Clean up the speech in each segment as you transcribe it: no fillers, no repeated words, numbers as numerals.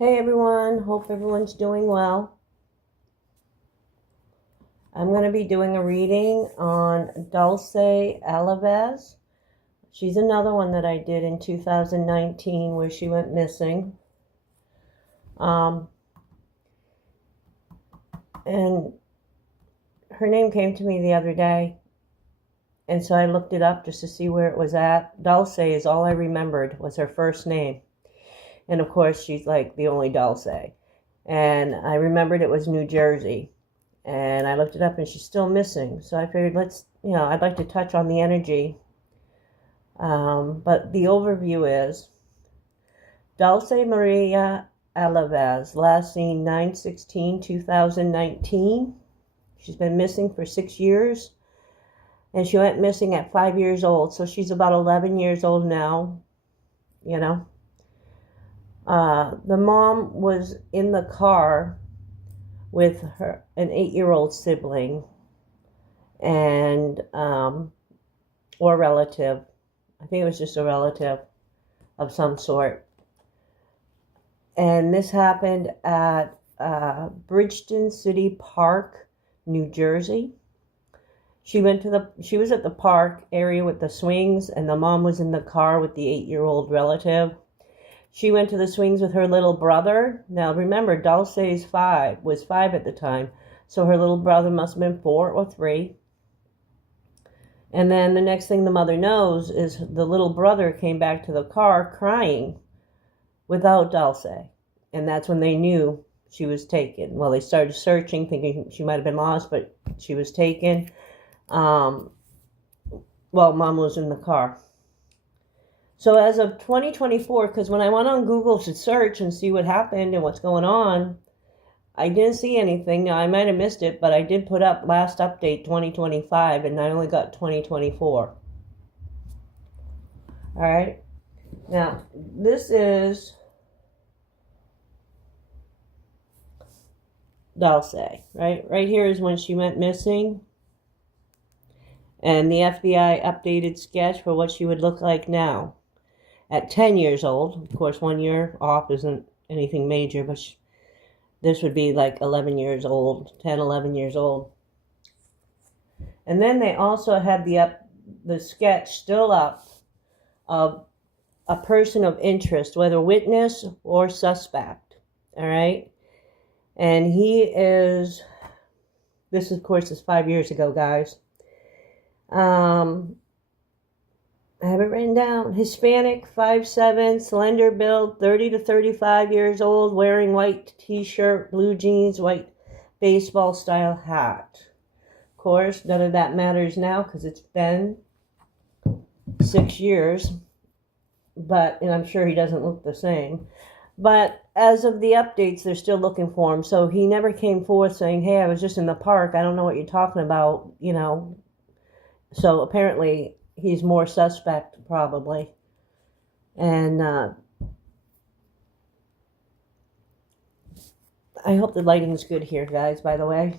Hey everyone, hope everyone's doing well. I'm going to be doing a reading on Dulce Alavez. She's another one that I did in 2019 where she went missing. And her name came to me the other day, and so I looked it up just to see where it was at. Dulce is all I remembered was her first name. And of course, she's like the only Dulce. And I remembered it was New Jersey. And I looked it up and she's still missing. So I figured I'd like to touch on the energy. But the overview is Dulce Maria Alavez, last seen 9/16/2019. She's been missing for 6 years. And she went missing at 5 years old. So she's about 11 years old now, The mom was in the car with an 8-year-old sibling and or relative. I think it was just a relative of some sort. And this happened at Bridgeton City Park, New Jersey. She was at the park area with the swings, and the mom was in the car with the 8-year-old relative. She went to the swings with her little brother. Now remember, Dulce was 5 at the time. So her little brother must have been 4 or 3. And then the next thing the mother knows is the little brother came back to the car crying without Dulce. And that's when they knew she was taken. Well, they started searching, thinking she might have been lost, but she was taken. Mom was in the car. So as of 2024, because when I went on Google to search and see what happened and what's going on, I didn't see anything. Now, I might have missed it, but I did put up last update 2025, and I only got 2024. All right. Now, this is Dulce, right? Right here is when she went missing. And the FBI updated sketch for what she would look like now. At 10 years old, of course, 1 year off isn't anything major, but this would be like 11 years old, 10, 11 years old. And then they also had the sketch still up of a person of interest, whether witness or suspect, all right? And this of course is 5 years ago, guys. I have it written down. Hispanic, 5'7", slender build, 30 to 35 years old, wearing white t-shirt, blue jeans, white baseball style hat. Of course, none of that matters now because it's been 6 years. And I'm sure he doesn't look the same. But as of the updates, they're still looking for him. So he never came forth saying, hey, I was just in the park. I don't know what you're talking about, So apparently he's more suspect, probably. And I hope the lighting's good here, guys, by the way.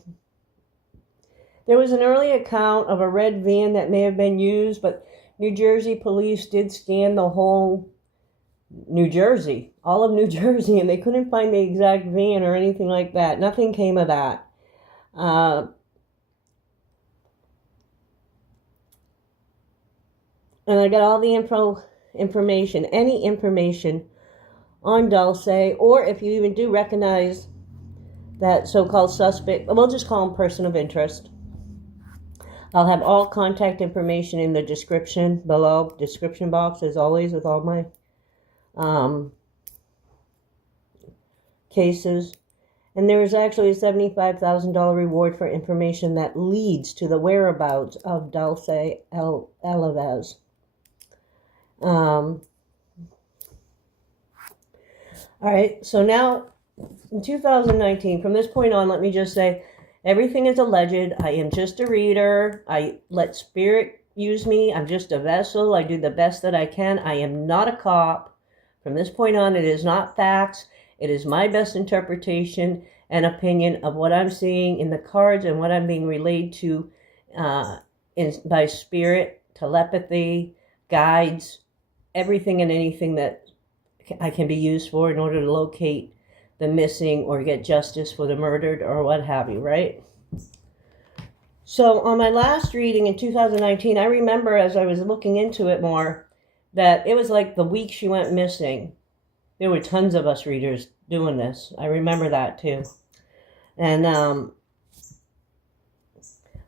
There was an early account of a red van that may have been used, but New Jersey police did scan the whole New Jersey, all of New Jersey, and they couldn't find the exact van or anything like that. Nothing came of that. And I got all the information, any information on Dulce, or if you even do recognize that so-called suspect, we'll just call him person of interest. I'll have all contact information in the description below, description box, as always, with all my cases. And there is actually a $75,000 reward for information that leads to the whereabouts of Dulce Alavez. All right, so now in 2019, from this point on, let me just say, everything is alleged. I am just a reader. I let spirit use me. I'm just a vessel. I do the best that I can. I am not a cop. From this point on, it is not facts. It is my best interpretation and opinion of what I'm seeing in the cards and what I'm being relayed to by spirit, telepathy, guides, everything and anything that I can be used for in order to locate the missing or get justice for the murdered or what have you, right? So on my last reading in 2019, I remember as I was looking into it more that it was like the week she went missing. There were tons of us readers doing this. I remember that too. And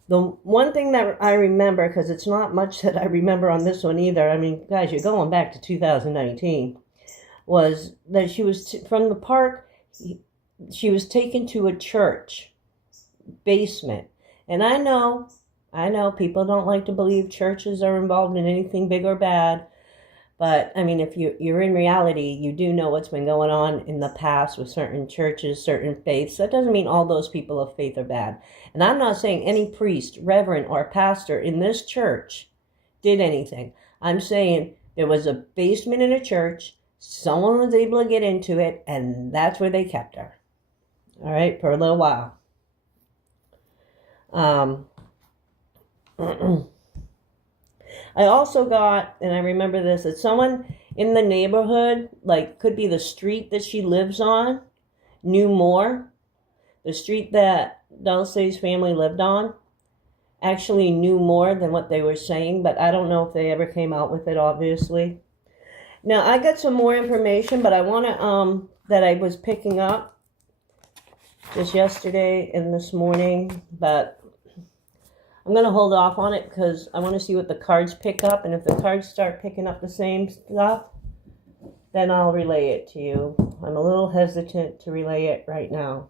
the one thing that I remember, because it's not much that I remember on this one either. I mean, guys, you're going back to 2019. Was that she was from the park. She was taken to a church basement. And I know people don't like to believe churches are involved in anything big or bad. But, I mean, if you're in reality, you do know what's been going on in the past with certain churches, certain faiths. That doesn't mean all those people of faith are bad. And I'm not saying any priest, reverend, or pastor in this church did anything. I'm saying there was a basement in a church. Someone was able to get into it, and that's where they kept her. All right, for a little while. I also got, and I remember this, that someone in the neighborhood, like could be the street that she lives on, knew more. The street that Dulce's family lived on actually knew more than what they were saying, but I don't know if they ever came out with it, obviously. Now, I got some more information, but I want to, that I was picking up just yesterday and this morning, but I'm going to hold off on it because I want to see what the cards pick up. And if the cards start picking up the same stuff, then I'll relay it to you. I'm a little hesitant to relay it right now.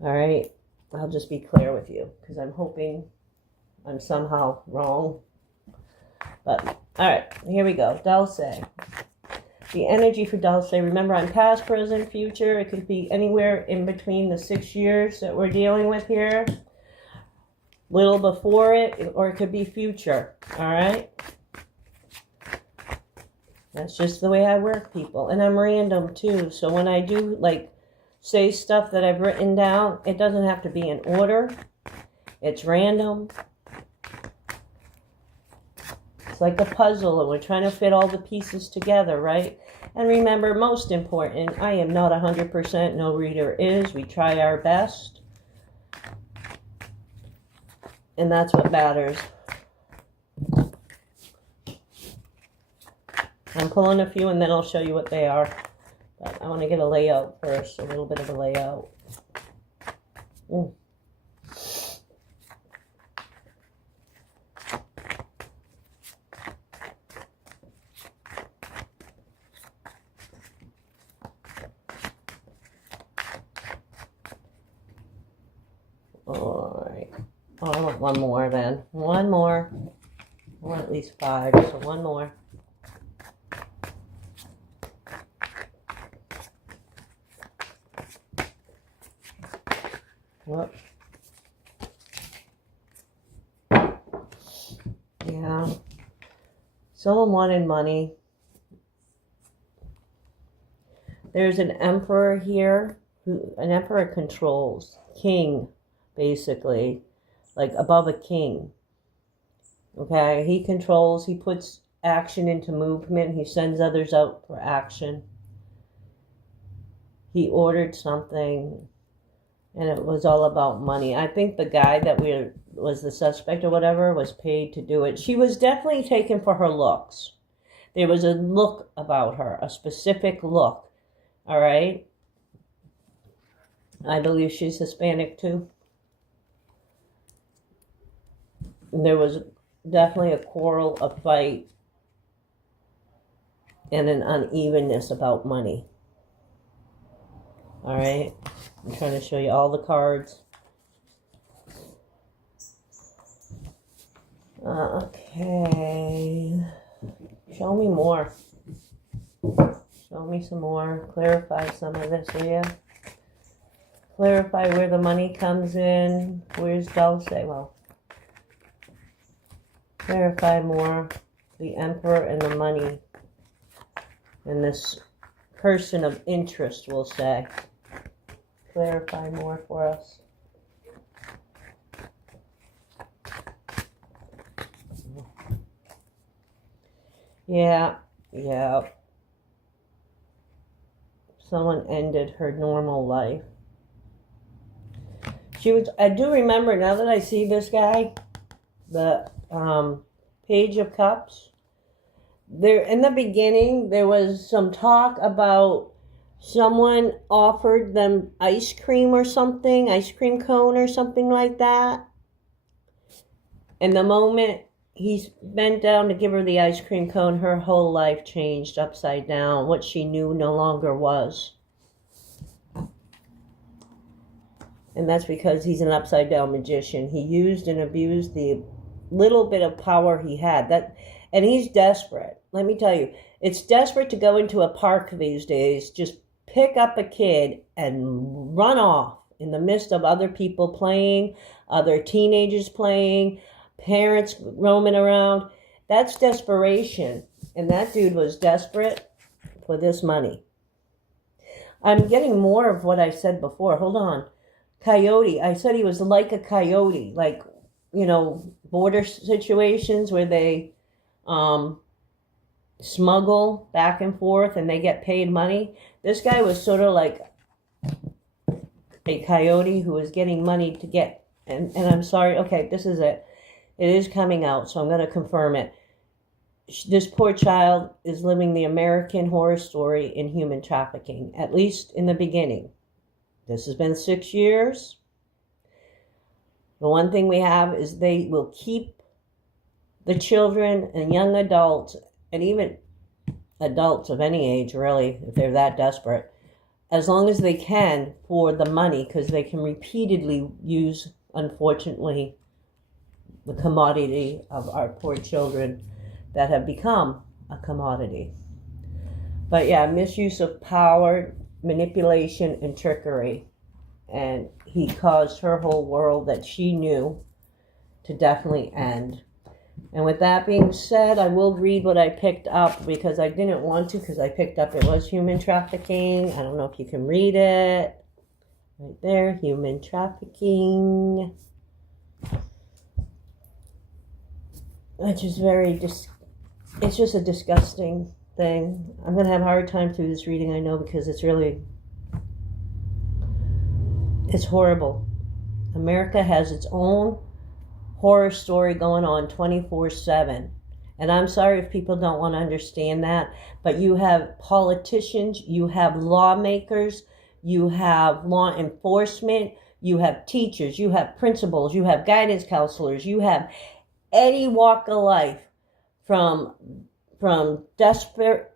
All right? I'll just be clear with you because I'm hoping I'm somehow wrong. But, all right, here we go. Dulce. The energy for Dulce. Remember, I'm past, present, future. It could be anywhere in between the 6 years that we're dealing with here. Little before it, or it could be future, all right? That's just the way I work, people. And I'm random, too. So when I do, like, say stuff that I've written down, it doesn't have to be in order. It's random. It's like a puzzle, and we're trying to fit all the pieces together, right? And remember, most important, I am not 100%. No reader is. We try our best. And that's what matters. I'm pulling a few and then I'll show you what they are. But I want to get a layout first, a little bit of a layout. All right. Oh, I want one more then. One more. I want at least 5, so one more. Whoop. Yeah. Someone wanted money. There's an emperor here. An emperor controls. King, basically. Like above a king. Okay, he controls, he puts action into movement, he sends others out for action. He ordered something, and it was all about money. I think the guy that was the suspect or whatever was paid to do it. She was definitely taken for her looks. There was a look about her, a specific look, all right? I believe she's Hispanic too. There was definitely a quarrel, a fight, and an unevenness about money. All right? I'm trying to show you all the cards. Okay. Show me more. Show me some more. Clarify some of this, will you? Clarify where the money comes in. Where's Dulce? Well, clarify more the emperor and the money and this person of interest, we'll say. Clarify more for us. Yeah. Someone ended her normal life. I do remember, now that I see this guy, the Page of Cups, there in the beginning, there was some talk about someone offered them ice cream or something, ice cream cone or something like that. And the moment he bent down to give her the ice cream cone, her whole life changed upside down. What she knew no longer was. And that's because he's an upside down magician. He used and abused the little bit of power he had. And he's desperate. Let me tell you, it's desperate to go into a park these days, just pick up a kid and run off in the midst of other people playing, other teenagers playing, parents roaming around. That's desperation. And that dude was desperate for this money. I'm getting more of what I said before. Hold on. Coyote. I said he was like a coyote, like, border situations where they smuggle back and forth and they get paid money. This guy was sort of like a coyote who was getting money to get, and I'm sorry, okay, this is it. It is coming out, so I'm going to confirm it. This poor child is living the American horror story in human trafficking, at least in the beginning. This has been 6 years. The one thing we have is they will keep the children and young adults, and even adults of any age, really, if they're that desperate, as long as they can for the money, because they can repeatedly use, unfortunately, the commodity of our poor children that have become a commodity. But yeah, misuse of power, manipulation, and trickery. And he caused her whole world that she knew to definitely end. And with that being said, I will read what I picked up because I didn't want to, because I picked up it was human trafficking. I don't know if you can read it. Right there, human trafficking. Which is it's just a disgusting thing. I'm going to have a hard time through this reading, I know, because it's horrible. America has its own horror story going on 24/7. And I'm sorry if people don't want to understand that, but you have politicians, you have lawmakers, you have law enforcement, you have teachers, you have principals, you have guidance counselors, you have any walk of life, from desperate,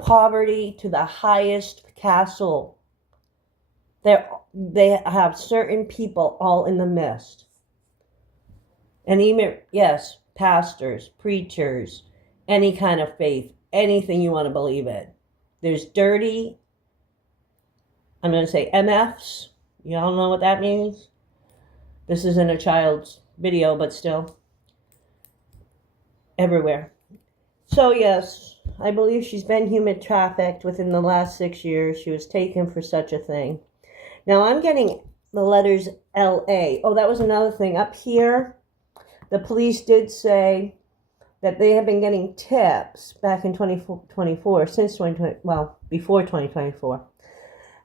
poverty to the highest castle. They have certain people all in the midst. And even, yes, pastors, preachers, any kind of faith, anything you want to believe in. There's dirty, I'm going to say MFs. Y'all know what that means? This isn't a child's video, but still. Everywhere. So yes, I believe she's been human trafficked within the last 6 years. She was taken for such a thing. Now I'm getting the letters LA. Oh, that was another thing. Up here, the police did say that they have been getting tips back in 2024, since 2020, well, before 2024,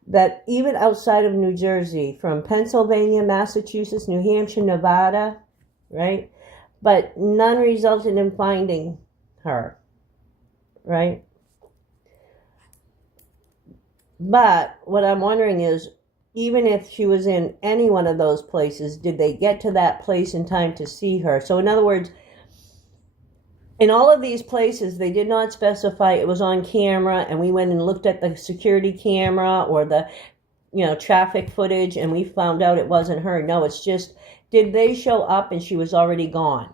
that even outside of New Jersey, from Pennsylvania, Massachusetts, New Hampshire, Nevada, right? But none resulted in finding her, right? But what I'm wondering is, even if she was in any one of those places, did they get to that place in time to see her? So in other words, in all of these places, they did not specify it was on camera, and we went and looked at the security camera or the, traffic footage, and we found out it wasn't her. No, it's just, did they show up and she was already gone?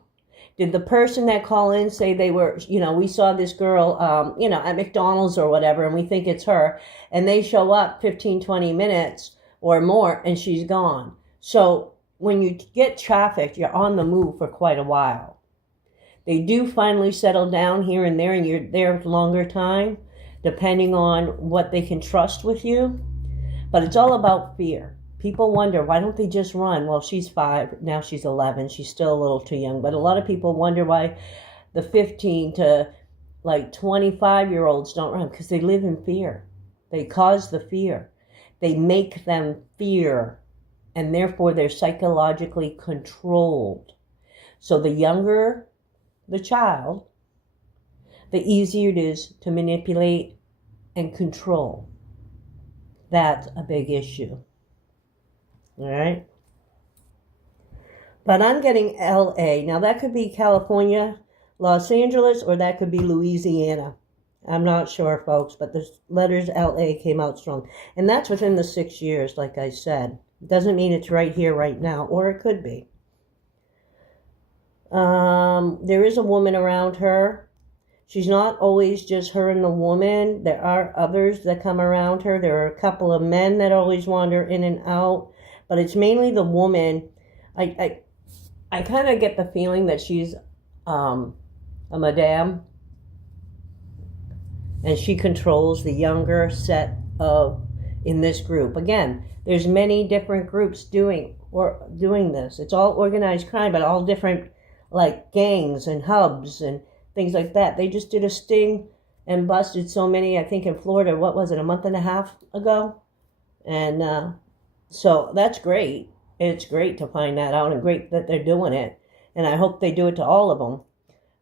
Did the person that called in say they were, we saw this girl, at McDonald's or whatever, and we think it's her, and they show up 15, 20 minutes or more, and she's gone. So when you get trafficked, you're on the move for quite a while. They do finally settle down here and there, and you're there for longer time, depending on what they can trust with you. But it's all about fear. People wonder, why don't they just run? Well, she's 5, now she's 11. She's still a little too young. But a lot of people wonder why the 15 to like 25-year-olds don't run because they live in fear. They cause the fear. They make them fear, and therefore they're psychologically controlled. So the younger the child, the easier it is to manipulate and control. That's a big issue. All right? But I'm getting LA. Now that could be California, Los Angeles, or that could be Louisiana. I'm not sure, folks, but the letters LA came out strong. And that's within the 6 years, like I said. Doesn't mean it's right here, right now, or it could be. There is a woman around her. She's not always just her and the woman. There are others that come around her. There are a couple of men that always wander in and out, but it's mainly the woman. I kind of get the feeling that she's a madame, and she controls the younger set of in this group. Again, there's many different groups doing this. It's all organized crime, but all different like gangs and hubs and things like that. They just did a sting and busted so many, I think in Florida, what was it, a month and a half ago? And so that's great. It's great to find that out, and great that they're doing it. And I hope they do it to all of them.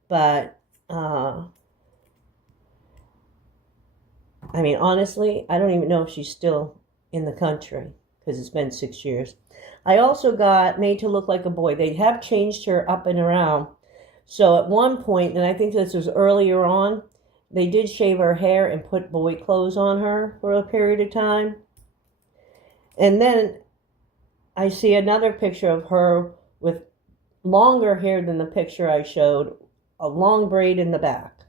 But, I mean, honestly, I don't even know if she's still in the country because it's been 6 years. I also got made to look like a boy. They have changed her up and around. So at one point, and I think this was earlier on, they did shave her hair and put boy clothes on her for a period of time. And then I see another picture of her with longer hair than the picture I showed, a long braid in the back.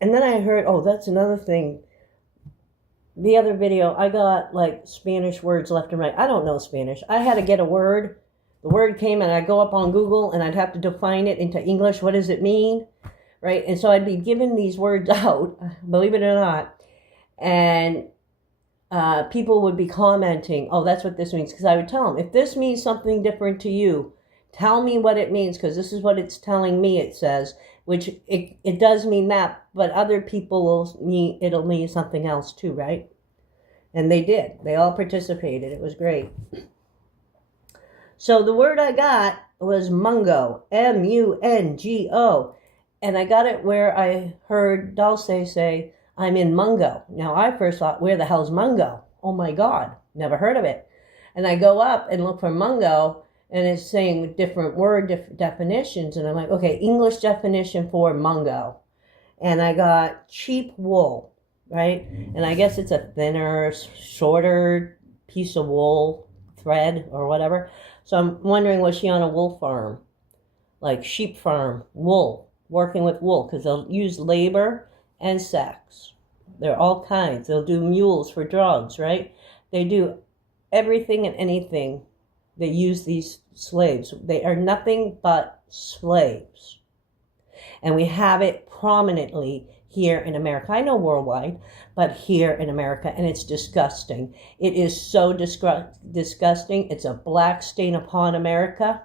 And then I heard, oh, that's another thing. The other video, I got like Spanish words left and right. I don't know Spanish. I had to get a word. The word came and I'd go up on Google and I'd have to define it into English. What does it mean? Right? And so I'd be giving these words out, believe it or not. And people would be commenting, oh, that's what this means. Because I would tell them, if this means something different to you, tell me what it means, because this is what it's telling me it says, which it does mean that, but other people it'll mean something else too, right? And they did. They all participated. It was great. So the word I got was mungo, M-U-N-G-O. And I got it where I heard Dulce say, I'm in Mungo. Now, I first thought, where the hell's Mungo? Oh, my God. Never heard of it. And I go up and look for Mungo, and it's saying different definitions. And I'm like, okay, English definition for Mungo. And I got cheap wool, right? And I guess it's a thinner, shorter piece of wool, thread or whatever. So I'm wondering, was she on a wool farm? Like sheep farm, wool, working with wool, because they'll use labor and sex. They're all kinds. They'll do mules for drugs, right? They do everything and anything. They use these slaves. They are nothing but slaves. And we have it prominently here in America. I know worldwide, but here in America, and it's disgusting. It is so disgusting. It's a black stain upon America.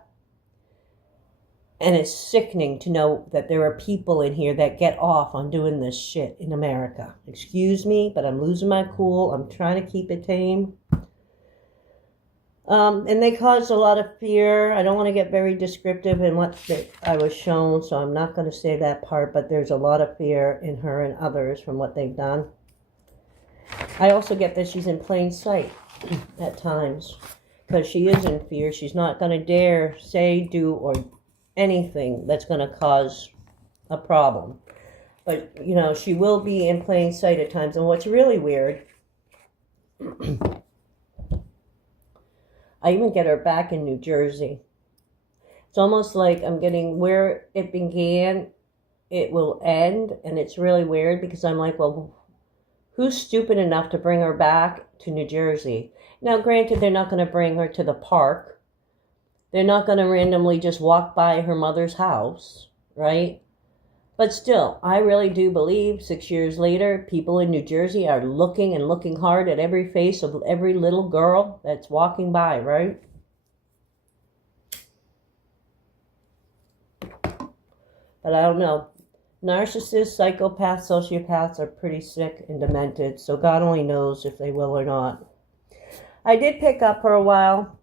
And it's sickening to know that there are people in here that get off on doing this shit in America. Excuse me, but I'm losing my cool. I'm trying to keep it tame. And they caused a lot of fear. I don't want to get very descriptive in what I was shown, so I'm not going to say that part, but there's a lot of fear in her and others from what they've done. I also get that she's in plain sight at times, because she is in fear. She's not going to dare say, do, or anything that's going to cause a problem. But, you know, she will be in plain sight at times. And what's really weird, I even get her back in New Jersey. It's almost like I'm getting where it began, it will end. And it's really weird because I'm like, well, who's stupid enough to bring her back to New Jersey? Now, granted, they're not going to bring her to the park. They're not going to randomly just walk by her mother's house, right? But still, I really do believe 6 years later, people in New Jersey are looking and looking hard at every face of every little girl that's walking by, right? But I don't know. Narcissists, psychopaths, sociopaths are pretty sick and demented, so God only knows if they will or not. I did pick up for a while,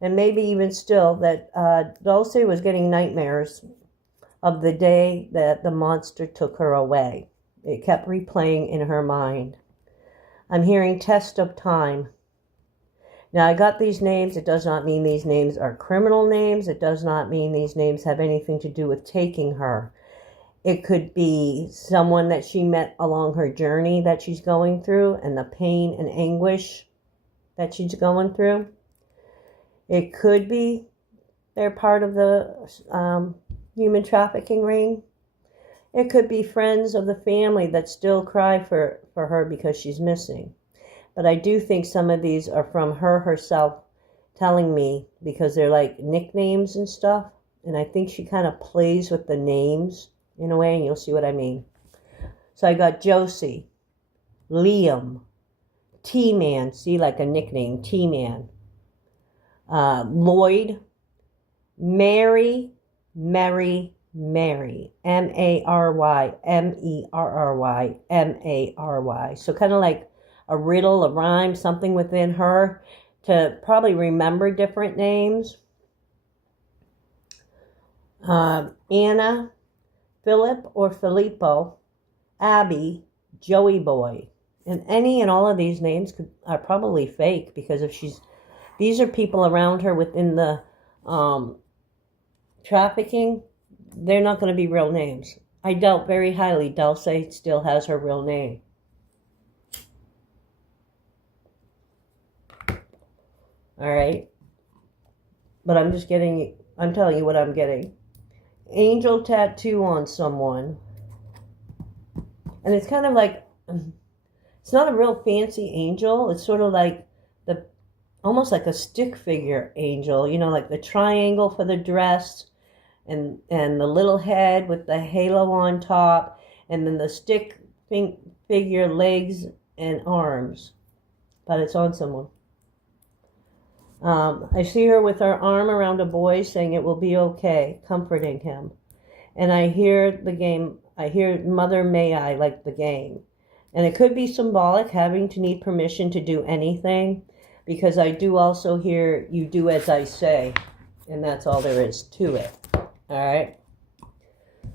and maybe even still, that Dulce was getting nightmares of the day that the monster took her away. It kept replaying in her mind. I'm hearing test of time. Now, I got these names. It does not mean these names are criminal names. It does not mean these names have anything to do with taking her. It could be someone that she met along her journey that she's going through and the pain and anguish that she's going through. It could be they're part of the human trafficking ring. It could be friends of the family that still cry for her because she's missing. But I do think some of these are from her herself telling me, because they're like nicknames and stuff. And I think she kind of plays with the names in a way, and you'll see what I mean. So I got Josie, Liam, T-Man, see, like a nickname, T-Man, Lloyd, Mary, Mary, M-A-R-Y, M-E-R-R-Y, M-A-R-Y. So kind of like a riddle, a rhyme, something within her to probably remember different names. Anna, Philip or Filippo, Abby, Joey Boy. And any and all of these names are probably fake, because if these are people around her within the trafficking, they're not going to be real names. I doubt very highly Dulce still has her real name. All right. But I'm telling you what I'm getting. Angel tattoo on someone. And it's kind of like, it's not a real fancy angel. It's sort of like almost like a stick figure angel, like the triangle for the dress and the little head with the halo on top, and then the stick figure legs and arms. But it's on someone. I see her with her arm around a boy saying it will be okay, comforting him. And I hear Mother May I, like the game. And it could be symbolic, having to need permission to do anything, because I do also hear you do as I say. And that's all there is to it. All right.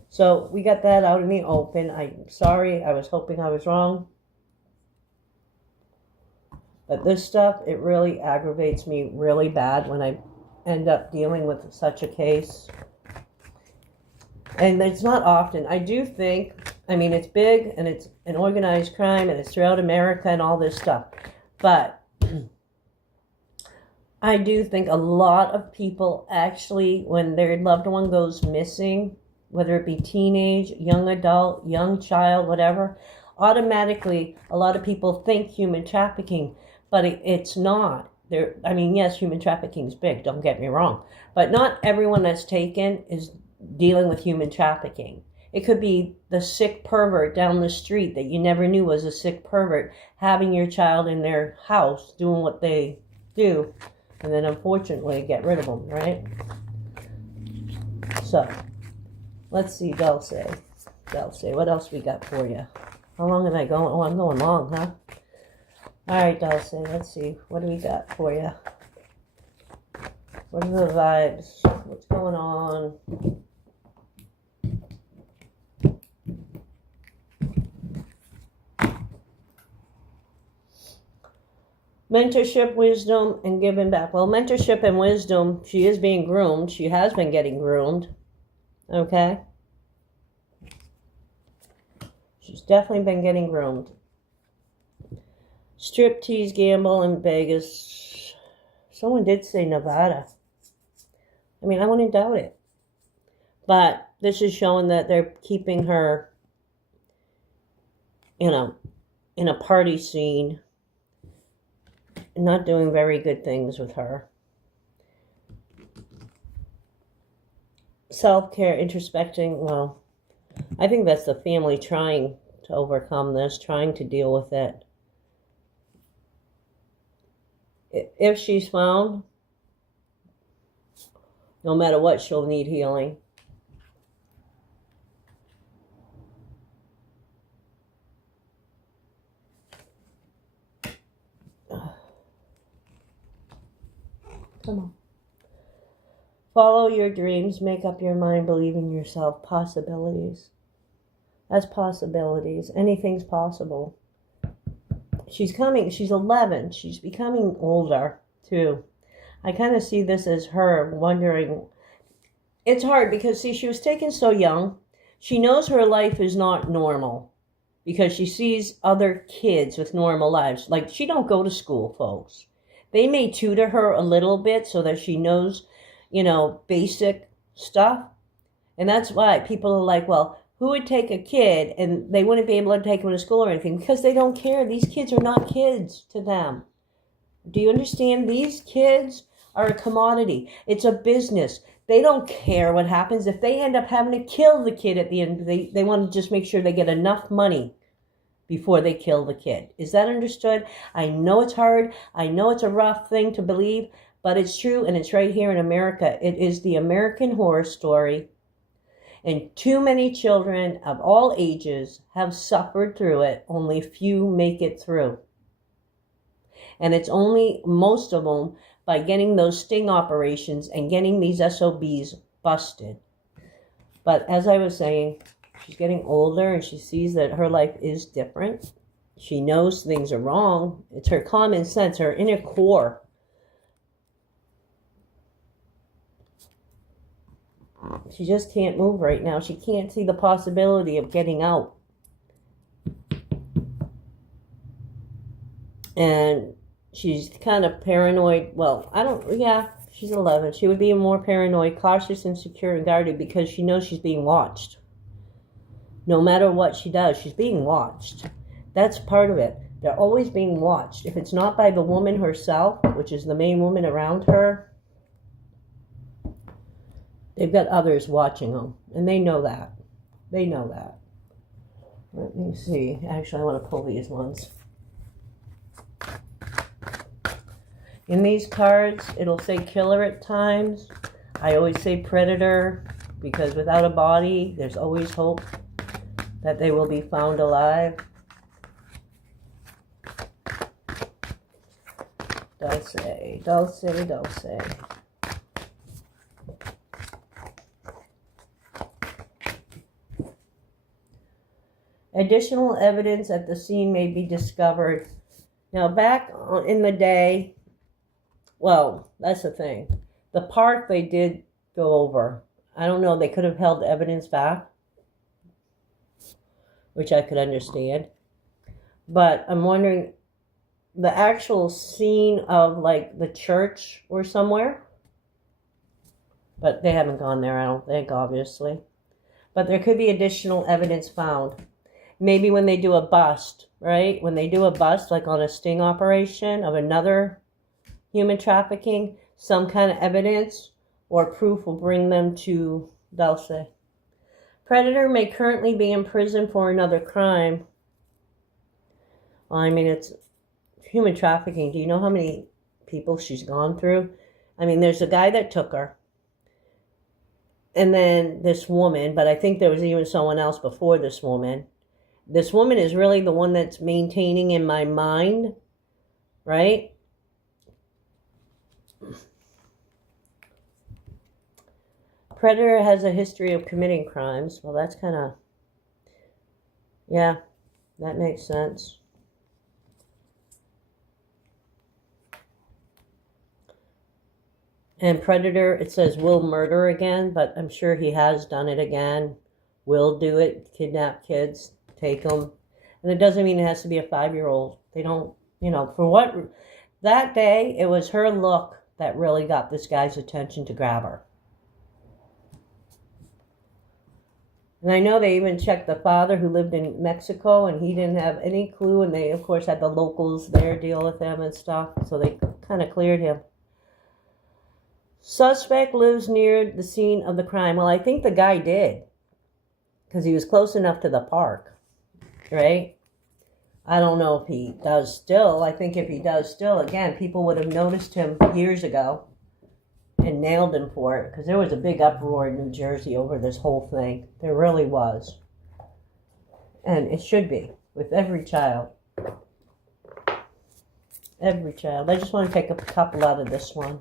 So we got that out in the open. I'm sorry. I was hoping I was wrong. But this stuff, it really aggravates me really bad when I end up dealing with such a case. And it's not often. I do think, it's big, and it's an organized crime, and it's throughout America and all this stuff. But I do think a lot of people actually, when their loved one goes missing, whether it be teenage, young adult, young child, whatever, automatically a lot of people think human trafficking. But it's not. Yes, human trafficking is big, don't get me wrong. But not everyone that's taken is dealing with human trafficking. It could be the sick pervert down the street that you never knew was a sick pervert, having your child in their house, doing what they do, and then unfortunately get rid of them, right? So, let's see, Dulce, what else we got for you? How long am I going? Oh, I'm going long, huh? All right, Dulce, let's see. What do we got for you? What are the vibes? What's going on? Mentorship, wisdom, and giving back. Well, mentorship and wisdom, she is being groomed. She has been getting groomed. Okay? She's definitely been getting groomed. Striptease, gamble in Vegas. Someone did say Nevada. I wouldn't doubt it. But this is showing that they're keeping her, in a party scene. Not doing very good things with her. Self-care, introspecting. Well, I think that's the family trying to overcome this, trying to deal with it. If she's found, no matter what, she'll need healing. Come on. Follow your dreams. Make up your mind. Believe in yourself. Possibilities. That's possibilities. Anything's possible. She's coming. She's 11. She's becoming older, too. I kind of see this as her wondering. It's hard because, see, she was taken so young. She knows her life is not normal because she sees other kids with normal lives. Like, she don't go to school, folks. They may tutor her a little bit so that she knows, basic stuff. And that's why people are like, well, who would take a kid and they wouldn't be able to take him to school or anything? Because they don't care. These kids are not kids to them. Do you understand? These kids are a commodity. It's a business. They don't care what happens. If they end up having to kill the kid at the end, they want to just make sure they get enough money before they kill the kid. Is that understood? I know it's hard. I know it's a rough thing to believe, but it's true, and it's right here in America. It is the American horror story, and too many children of all ages have suffered through it. Only few make it through. And it's only, most of them, by getting those sting operations and getting these SOBs busted. But as I was saying, she's getting older and she sees that her life is different. She knows things are wrong. It's her common sense, her inner core. She just can't move right now. She can't see the possibility of getting out. And she's kind of paranoid. Well, she's 11. She would be more paranoid, cautious, insecure, and guarded because she knows she's being watched. No matter what she does, she's being watched. That's part of it. They're always being watched. If it's not by the woman herself, which is the main woman around her, they've got others watching them. And they know that. They know that. Let me see. Actually, I want to pull these ones. In these cards, it'll say killer at times. I always say predator because without a body, there's always hope that they will be found alive. Dulce, Dulce, Dulce. Additional evidence at the scene may be discovered. Now, back in the day, well, that's the thing. The park they did go over. I don't know, they could have held evidence back, which I could understand. But I'm wondering, the actual scene of like the church or somewhere, but they haven't gone there, I don't think, obviously. But there could be additional evidence found. Maybe when they do a bust, right? When they do a bust, like on a sting operation of another human trafficking, some kind of evidence or proof will bring them to Dulce. Predator may currently be in prison for another crime. Well, I mean, it's human trafficking. Do you know how many people she's gone through? I mean, there's a guy that took her. And then this woman, but I think there was even someone else before this woman. This woman is really the one that's maintaining in my mind, right? Predator has a history of committing crimes. Well, that's kind of, yeah, that makes sense. And Predator, it says will murder again, but I'm sure he has done it again. Will do it, kidnap kids, take them. And it doesn't mean it has to be a 5-year-old. They don't, for what, that day, it was her look that really got this guy's attention to grab her. And I know they even checked the father who lived in Mexico, and he didn't have any clue, and they, of course, had the locals there deal with him and stuff, so they kind of cleared him. Suspect lives near the scene of the crime. Well, I think the guy did, because he was close enough to the park, right? I don't know if he does still. I think if he does still, again, people would have noticed him years ago and nailed him for it, because there was a big uproar in New Jersey over this whole thing. There really was. And it should be, with every child. Every child. I just want to take a couple out of this one.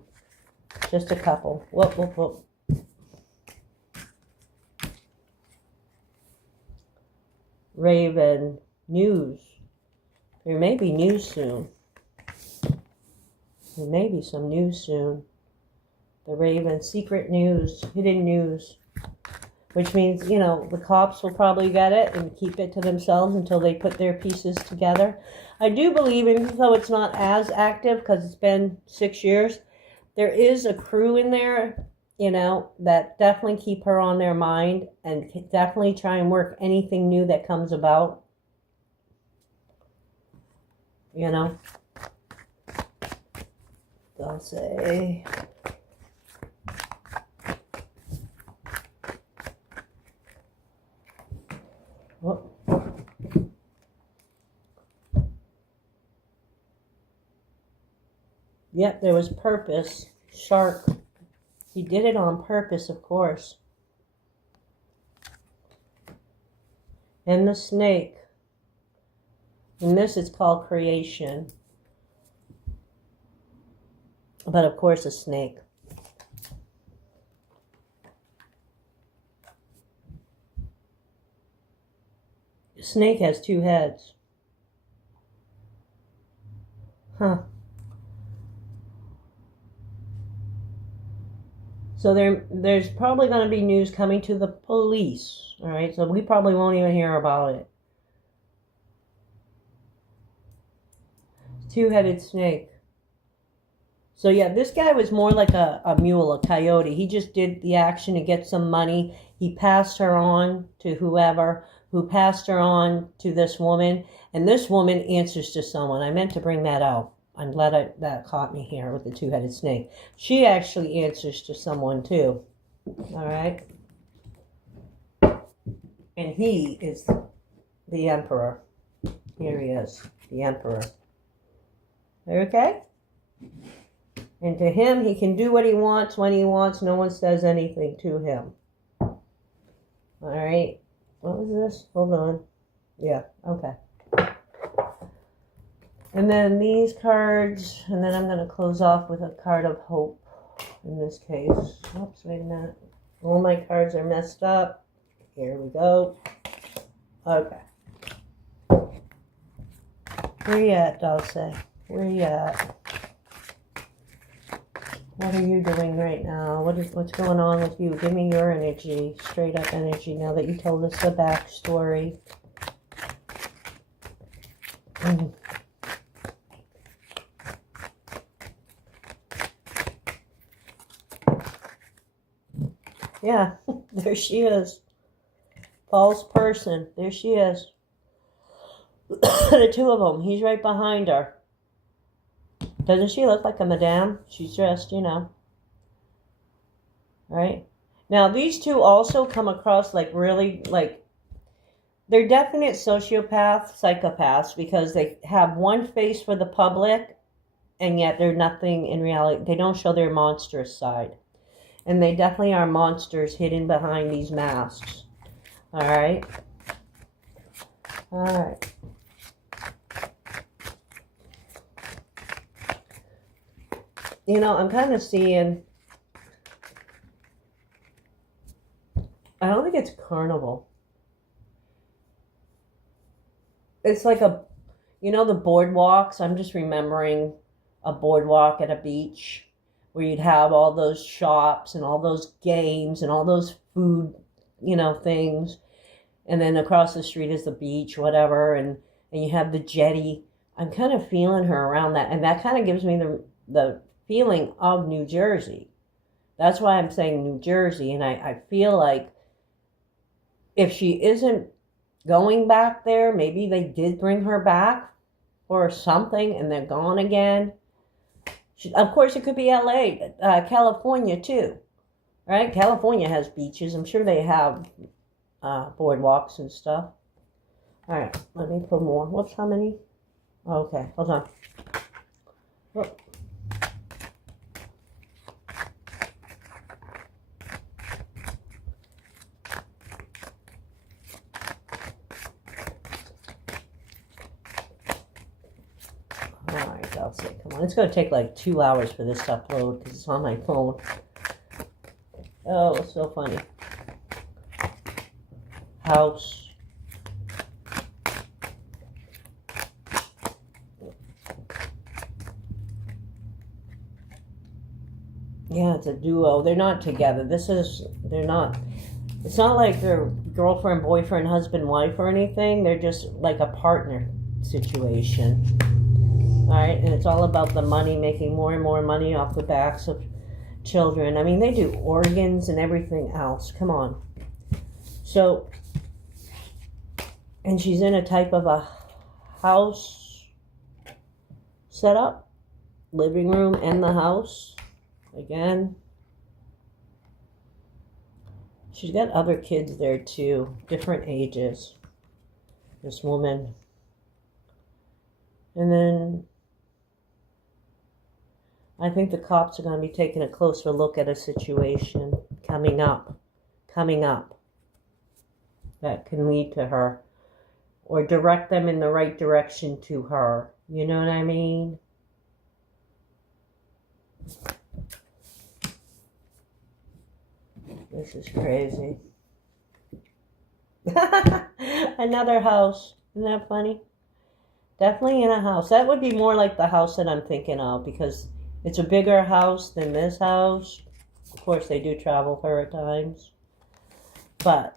Just a couple. Whoop, whoop, whoop. Raven, news. There may be news soon. There may be some news soon. The Raven, secret news, hidden news. Which means, you know, the cops will probably get it and keep it to themselves until they put their pieces together. I do believe, even though it's not as active because it's been 6 years, there is a crew in there, you know, that definitely keep her on their mind and definitely try and work anything new that comes about. You know? Dulce. Whoop. Yep, there was purpose. Shark. He did it on purpose, of course. And the snake. In this, it's called creation. But of course, a snake. A snake has 2 heads. Huh. So there's probably going to be news coming to the police. All right, so we probably won't even hear about it. 2-headed snake. So yeah, this guy was more like a mule, a coyote. He just did the action to get some money. He passed her on to whoever, who passed her on to this woman. And this woman answers to someone. I meant to bring that out. I'm glad that caught me here with the 2-headed snake. She actually answers to someone too. All right. And he is the emperor. Here he is, the emperor. Okay? And to him, he can do what he wants when he wants. No one says anything to him. All right. What was this? Hold on. Yeah, okay. And then these cards, and then I'm going to close off with a card of hope in this case. Oops, wait a minute. All my cards are messed up. Here we go. Okay. Where you at, Dulce? Where you at? What are you doing right now? What's going on with you? Give me your energy, straight up energy, now that you told us the backstory. Yeah, there she is. False person. There she is. The 2 of them. He's right behind her. Doesn't she look like a madame? She's dressed, you know. Right? Now, these 2 also come across like really, like, they're definite sociopaths, psychopaths, because they have one face for the public, and yet they're nothing in reality. They don't show their monstrous side. And they definitely are monsters hidden behind these masks. All right? All right. You know, I'm kind of seeing, I don't think it's carnival. It's like you know, the boardwalks. I'm just remembering a boardwalk at a beach where you'd have all those shops and all those games and all those food, you know, things. And then across the street is the beach, whatever. And you have the jetty. I'm kind of feeling her around that. And that kind of gives me the feeling of New Jersey. That's why I'm saying New Jersey. And I feel like if she isn't going back there, maybe they did bring her back or something and they're gone again. Of course, it could be LA, California too, right? California has beaches. I'm sure they have boardwalks and stuff. All right, let me pull more. Whoops, how many? Okay, hold on. Whoop. All right, Dulce, come It's going to take like 2 hours for this to upload because it's on my phone. Oh, so funny. House. Yeah, it's a duo. They're not together. They're not. It's not like they're girlfriend, boyfriend, husband, wife or anything. They're just like a partner situation. All right, and it's all about the money, making more and more money off the backs of children. I mean, they do organs and everything else. Come on. So, and she's in a type of a house setup, living room and the house. Again, she's got other kids there too, different ages, this woman. And then I think the cops are going to be taking a closer look at a situation coming up that can lead to her or direct them in the right direction to her. You know what I mean? This is crazy. Another house. Isn't that funny? Definitely in a house. That would be more like the house that I'm thinking of because it's a bigger house than this house. Of course, they do travel her at times. But,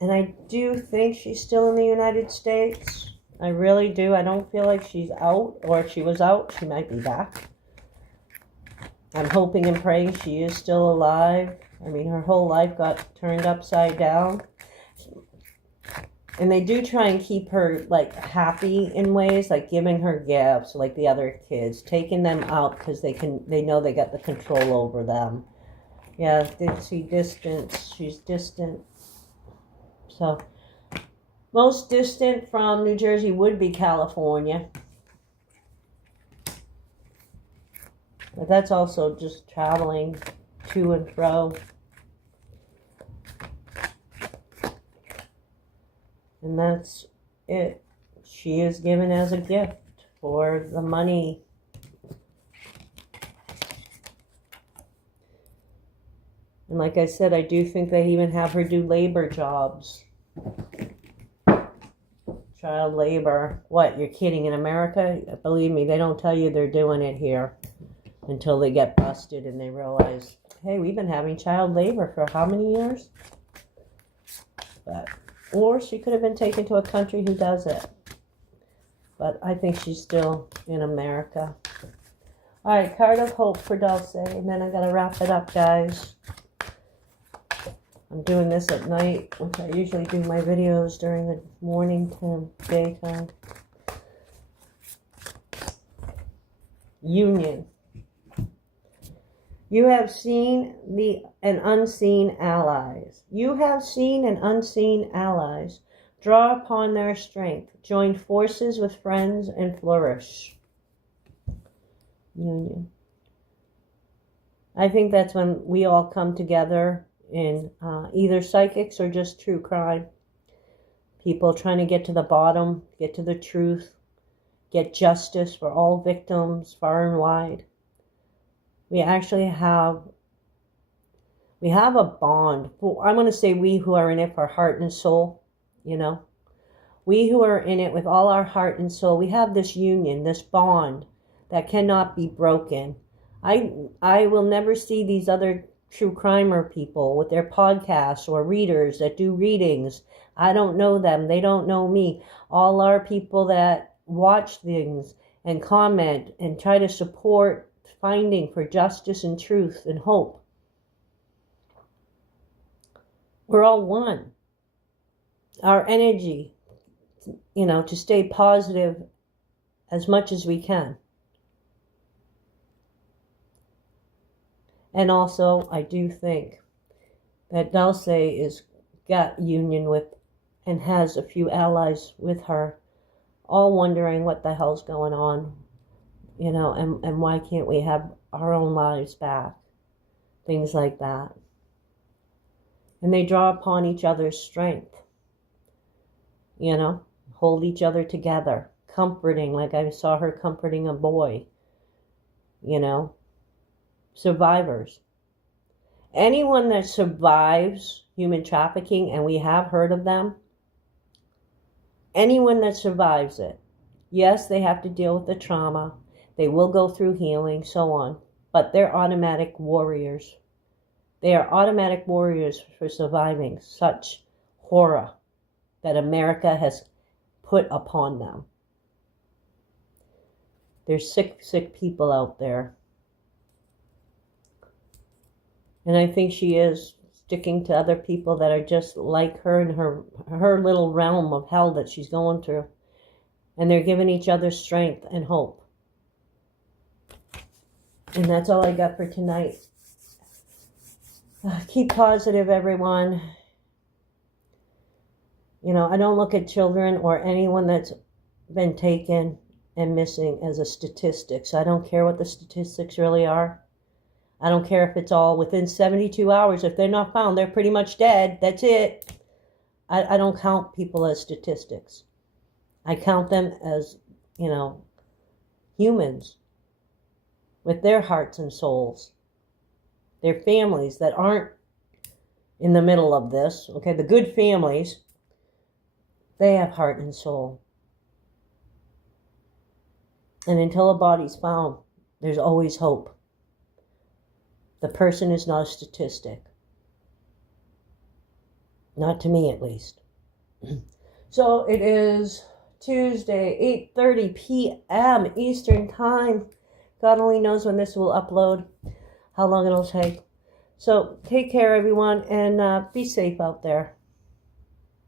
and I do think she's still in the United States. I really do. I don't feel like she's out, or if she was out, she might be back. I'm hoping and praying she is still alive. I mean, her whole life got turned upside down. And they do try and keep her, like, happy in ways, like giving her gifts, like the other kids, taking them out because they know they got the control over them. Yeah, they see distance. She's distant. So, most distant from New Jersey would be California. But that's also just traveling to and fro. And that's it. She is given as a gift for the money. And like I said, I do think they even have her do labor jobs. Child labor. What, you're kidding? In America? Believe me, they don't tell you they're doing it here until they get busted and they realize, hey, we've been having child labor for how many years? But, or she could have been taken to a country who does it. But I think she's still in America. All right, card of hope for Dulce, and then I got to wrap it up, guys. I'm doing this at night, which I usually do my videos during the morning to daytime. Union. You have seen and unseen allies. You have seen and unseen allies. Draw upon their strength. Join forces with friends and flourish. Union. I think that's when we all come together in either psychics or just true crime. People trying to get to the bottom, get to the truth, get justice for all victims far and wide. We actually have a bond. Well, I'm going to say we who are in it for heart and soul, you know. We who are in it with all our heart and soul, we have this union, this bond that cannot be broken. I will never see these other true crimer people with their podcasts or readers that do readings. I don't know them. They don't know me. All our people that watch things and comment and try to support finding for justice and truth and hope. We're all one. Our energy, you know, to stay positive as much as we can. And also, I do think that Dulce is got union with and has a few allies with her, all wondering what the hell's going on, you know, and why can't we have our own lives back? Things like that. And they draw upon each other's strength, you know, hold each other together, comforting, like I saw her comforting a boy, you know, survivors. Anyone that survives human trafficking, and we have heard of them, anyone that survives it, yes, they have to deal with the trauma, they will go through healing, so on, but they're automatic warriors. They are automatic warriors for surviving such horror that America has put upon them. There's sick, sick people out there. And I think she is sticking to other people that are just like her in her little realm of hell that she's going through. And they're giving each other strength and hope. And that's all I got for tonight. Keep positive, everyone. You know, I don't look at children or anyone that's been taken and missing as a statistic. So I don't care what the statistics really are. I don't care if it's all within 72 hours. If they're not found, they're pretty much dead. That's it. I don't count people as statistics. I count them as, you know, humans with their hearts and souls. Their families that aren't in the middle of this. Okay, the good families, they have heart and soul. And until a body's found, there's always hope. The person is not a statistic. Not to me, at least. So it is Tuesday, 8:30 p.m. Eastern Time. God only knows when this will upload, how long it'll take. So take care, everyone, and be safe out there.